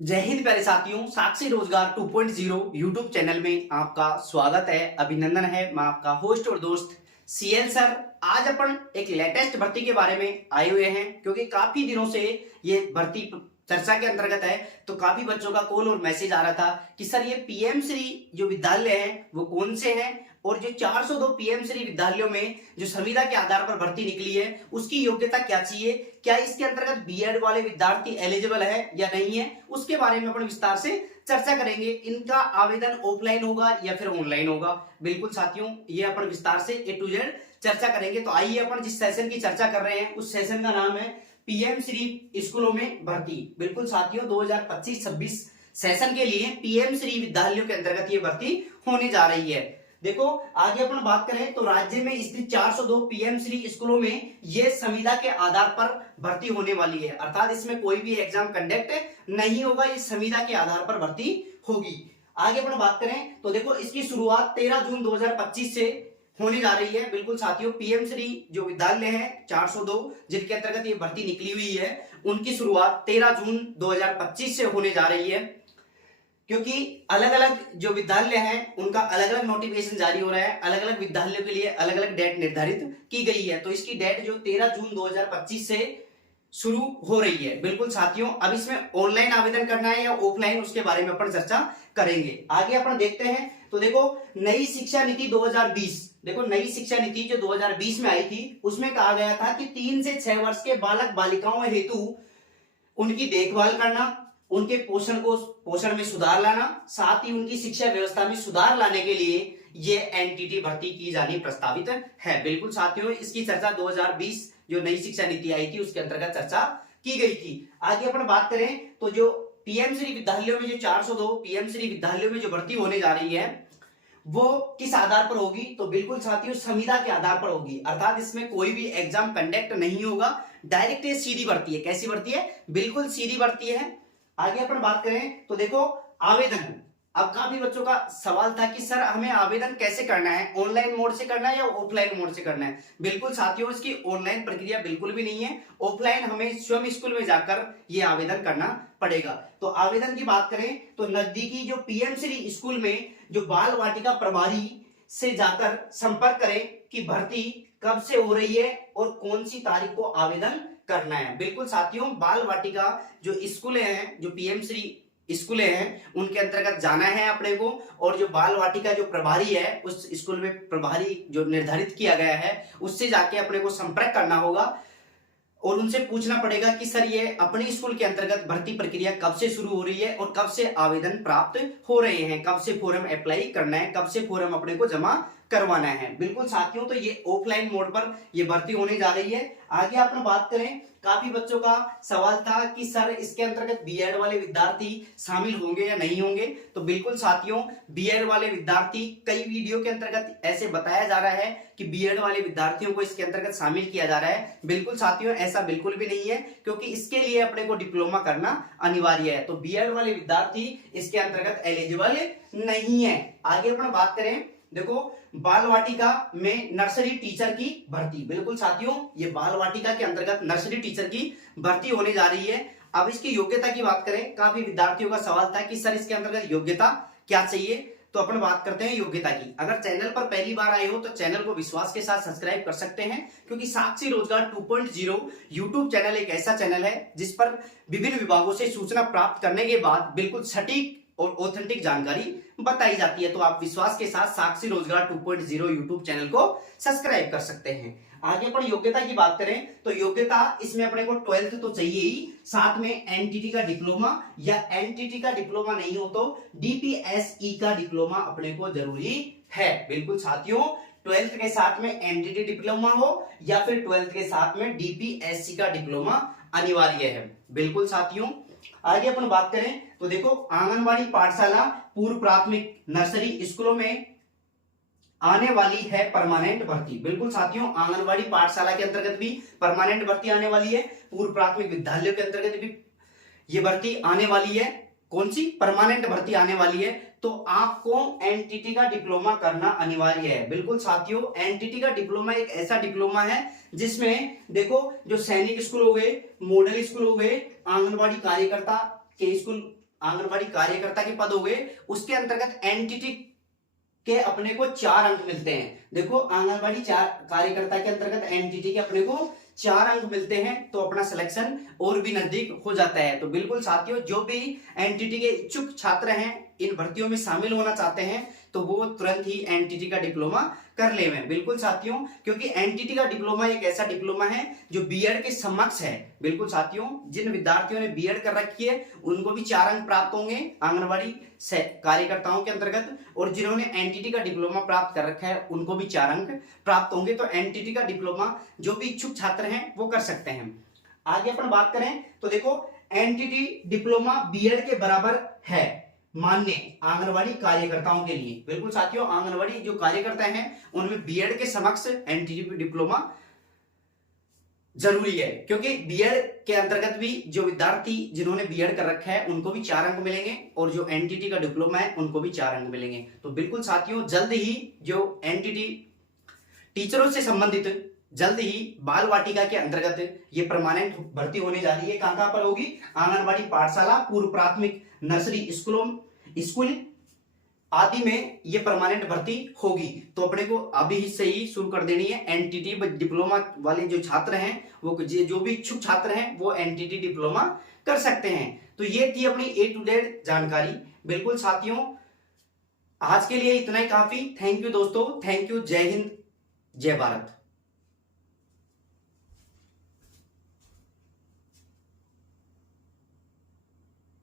जय हिंद प्यारे साथियों, साक्षी रोजगार 2.0 यूट्यूब चैनल में आपका स्वागत है, अभिनंदन है। मैं आपका होस्ट और दोस्त सीएल सर। आज अपन एक लेटेस्ट भर्ती के बारे में आए हुए हैं, क्योंकि काफी दिनों से ये भर्ती चर्चा के अंतर्गत है। तो काफी बच्चों का कॉल और मैसेज आ रहा था कि सर ये पीएम श्री जो विद्यालय हैं वो कौन से हैं, और जो 402 पीएम श्री विद्यालयों में जो संविदा के आधार पर भर्ती निकली है उसकी योग्यता क्या चाहिए, क्या इसके अंतर्गत बीएड वाले विद्यार्थी एलिजिबल है या नहीं है, उसके बारे में अपन विस्तार से चर्चा करेंगे। इनका आवेदन ऑफलाइन होगा या फिर ऑनलाइन होगा, बिल्कुल साथियों ये अपन विस्तार से ए टू जेड चर्चा करेंगे। तो आइए अपन जिस सेशन की चर्चा कर रहे हैं उस सेशन का नाम है पीएम श्री स्कूलों में भर्ती। बिल्कुल साथियों 2025-26 सेशन के लिए पीएम श्री विद्यालयों के अंतर्गत ये भर्ती होने जा रही है। देखो आगे अपन बात करें तो राज्य में स्थित 402 पीएम श्री स्कूलों में ये संविदा के आधार पर भर्ती होने वाली है, अर्थात इसमें कोई भी एग्जाम कंडक्ट नहीं होगा, ये संविदा के आधार पर भर्ती होगी। आगे अपन बात करें तो देखो इसकी शुरुआत 13 जून 2025 से होने जा रही है। बिल्कुल साथियों पीएम श्री जो विद्यालय है 402 जिनके अंतर्गत ये भर्ती निकली हुई है, उनकी शुरुआत 13 जून 2025 से होने जा रही है। क्योंकि अलग अलग जो विद्यालय हैं उनका अलग अलग नोटिफिकेशन जारी हो रहा है, अलग अलग विद्यालयों के लिए अलग अलग डेट निर्धारित की गई है। तो इसकी डेट जो 13 जून 2025 से शुरू हो रही है। बिल्कुल साथियों अब इसमें ऑनलाइन आवेदन करना है या ऑफलाइन, उसके बारे में अपन चर्चा करेंगे। आगे अपन देखते हैं तो देखो नई शिक्षा नीति 2020, देखो नई शिक्षा नीति जो 2020 में आई थी उसमें कहा गया था कि 3 से 6 वर्ष के बालक बालिकाओं हेतु उनकी देखभाल करना, उनके पोषण में सुधार लाना, साथ ही उनकी शिक्षा व्यवस्था में सुधार लाने के लिए ये एनटीटी भर्ती की जानी प्रस्तावित है। बिल्कुल साथियों इसकी चर्चा 2020 जो नई शिक्षा नीति आई थी उसके अंतर्गत चर्चा की गई थी। आगे अपन बात करें तो जो पीएम श्री विद्यालयों में जो 402 पीएम श्री विद्यालयों में जो भर्ती होने जा रही है वो किस आधार पर होगी, तो बिल्कुल साथियों संविदा के आधार पर होगी, अर्थात इसमें कोई भी एग्जाम कंडक्ट नहीं होगा, डायरेक्ट ये सीधी भर्ती है। कैसी भर्ती है? बिल्कुल सीधी भर्ती है। आगे अपन बात करें तो देखो आवेदन, अब काफी बच्चों का सवाल था कि सर हमें आवेदन कैसे करना है, ऑनलाइन मोड से करना है या ऑफलाइन मोड से करना है। बिल्कुल साथियों इसकी ऑनलाइन प्रक्रिया बिल्कुल भी नहीं है, ऑफलाइन हमें स्वयं स्कूल में जाकर ये आवेदन करना पड़ेगा। तो आवेदन की बात करें तो नजदीकी जो पीएम श्री स्कूल में जो बाल वाटिका प्रभारी से जाकर संपर्क करें कि भर्ती कब से हो रही है और कौन सी तारीख को आवेदन करना है। बिल्कुल साथियों बाल वाटिका जो स्कूलें हैं, जो पीएम श्री स्कूलें हैं उनके अंतर्गत जाना है अपने को, और जो बाल वाटिका जो प्रभारी है उस स्कूल में प्रभारी जो निर्धारित किया गया है उससे जाके अपने को संपर्क करना होगा और उनसे पूछना पड़ेगा कि सर ये अपने स्कूल के अंतर्गत भर्ती प्रक्रिया कब से शुरू हो रही है और कब से आवेदन प्राप्त हो रहे हैं, कब से फॉर्म अप्लाई करना है, कब से फॉर्म अपने को जमा करवाना है। बिल्कुल साथियों तो ये ऑफलाइन मोड पर ये भर्ती होने जा रही है। आगे अपन बात करें, काफी बच्चों का सवाल था कि सर इसके अंतर्गत बीएड वाले विद्यार्थी शामिल होंगे या नहीं होंगे। तो बिल्कुल साथियों बीएड वाले विद्यार्थी कई वीडियो के अंतर्गत ऐसे बताया जा रहा है कि बीएड वाले विद्यार्थियों को इसके अंतर्गत शामिल किया जा रहा है। बिल्कुल साथियों ऐसा बिल्कुल भी नहीं है, क्योंकि इसके लिए अपने को डिप्लोमा करना अनिवार्य है। तो बीएड वाले विद्यार्थी इसके अंतर्गत एलिजिबल नहीं है। आगे अपन बात करें देखो बाल वाटिका में नर्सरी टीचर की भर्ती, बिल्कुल साथियों ये बाल वाटिका के अंतर्गत नर्सरी टीचर की भर्ती होने जा रही है। अब इसकी योग्यता की बात करें, काफी विद्यार्थियों का सवाल था कि सर इसके अंतर्गत योग्यता क्या चाहिए। तो अपन बात करते हैं योग्यता की। अगर चैनल पर पहली बार आए हो तो चैनल को विश्वास के साथ सब्सक्राइब कर सकते हैं, क्योंकि साक्षी रोजगार 2.0 यूट्यूब चैनल एक ऐसा चैनल है जिस पर विभिन्न विभागों से सूचना प्राप्त करने के बाद बिल्कुल सटीक और ऑथेंटिक जानकारी बताई जाती है। तो आप विश्वास के साथ साक्षी रोजगार 2.0 यूट्यूब चैनल को सब्सक्राइब कर सकते हैं। आगे अपन योग्यता की बात करें तो योग्यता इसमें अपने को 12th तो चाहिए ही, साथ में एनटीटी का डिप्लोमा या एनटीटी का डिप्लोमा नहीं हो तो डीपीएसई का डिप्लोमा अपने को जरूरी है। बिल्कुल साथियों 12th के साथ में एनटीटी डिप्लोमा हो या फिर 12th के साथ में डीपीएससी का डिप्लोमा अनिवार्य है। बिल्कुल साथियों आगे अपन बात करें तो देखो आंगनवाड़ी पाठशाला पूर्व प्राथमिक नर्सरी स्कूलों में आने वाली है परमानेंट भर्ती। बिल्कुल साथियों आंगनवाड़ी पाठशाला के अंतर्गत भी परमानेंट भर्ती आने वाली है, पूर्व प्राथमिक विद्यालयों के अंतर्गत भी ये भर्ती आने वाली है। कौन सी? परमानेंट भर्ती आने वाली है। तो आपको एनटीटी का डिप्लोमा करना अनिवार्य है। बिल्कुल साथियों एनटीटी का डिप्लोमा एक ऐसा डिप्लोमा है जिसमें देखो जो सैनिक स्कूल हो गए, मॉडल स्कूल हो गए, आंगनवाड़ी कार्यकर्ता के स्कूल आंगनबाड़ी कार्यकर्ता के पद हो गए, उसके अंतर्गत एनटीटी के अपने को 4 अंक मिलते हैं। देखो आंगनबाड़ी कार्यकर्ता के अंतर्गत एनटीटी के अपने को 4 अंक मिलते हैं, तो अपना सिलेक्शन और भी नजदीक हो जाता है। तो बिल्कुल साथियों, जो भी एनटीटी के इच्छुक छात्र हैं, इन भर्तियों में शामिल होना चाहते हैं, तो वो तुरंत ही एनटीटी का डिप्लोमा कर ले में। बिल्कुल साथियों, क्योंकि एनटीटी का डिप्लोमा एक ऐसा डिप्लोमा है जो बीएड के समक्ष है। बिल्कुल साथियों, जिन विद्यार्थियों ने बीएड कर रखी है उनको भी 4 अंक प्राप्त होंगे आंगनबाड़ी कार्यकर्ताओं के अंतर्गत, और जिन्होंने एनटीटी का डिप्लोमा प्राप्त कर रखा है उनको भी 4 अंक प्राप्त होंगे। तो एनटीटी का डिप्लोमा जो भी इच्छुक छात्र हैं वो कर सकते हैं। आगे अपन बात करें तो देखो, एनटीटी डिप्लोमा बीएड के बराबर है मान्य आंगनवाड़ी कार्यकर्ताओं के लिए। बिल्कुल साथियों, आंगनवाड़ी जो कार्यकर्ता हैं उनमें बीएड के समक्ष एनटीटी डिप्लोमा जरूरी है, क्योंकि बीएड के अंतर्गत भी जो विद्यार्थी जिन्होंने बीएड कर रखा है उनको भी 4 अंक मिलेंगे, और जो एनटीटी का डिप्लोमा है उनको भी 4 अंक मिलेंगे। तो बिल्कुल साथियों, जल्द ही जो एनटीटी टीचरों से संबंधित जल्द ही बाल वाटिका के अंतर्गत ये परमानेंट भर्ती होने जा रही है। कहां पर होगी? आंगनबाड़ी पाठशाला, पूर्व प्राथमिक, नर्सरी स्कूल आदि में ये परमानेंट भर्ती होगी। तो अपने को अभी से ही शुरू कर देनी है। एनटीटी डिप्लोमा वाले जो छात्र हैं, वो जो भी इच्छुक छात्र हैं, वो एनटीटी डिप्लोमा कर सकते हैं। तो ये थी अपनी A to Z जानकारी। बिल्कुल साथियों, आज के लिए इतना ही काफी। थैंक यू दोस्तों, थैंक यू। जय हिंद, जय भारत।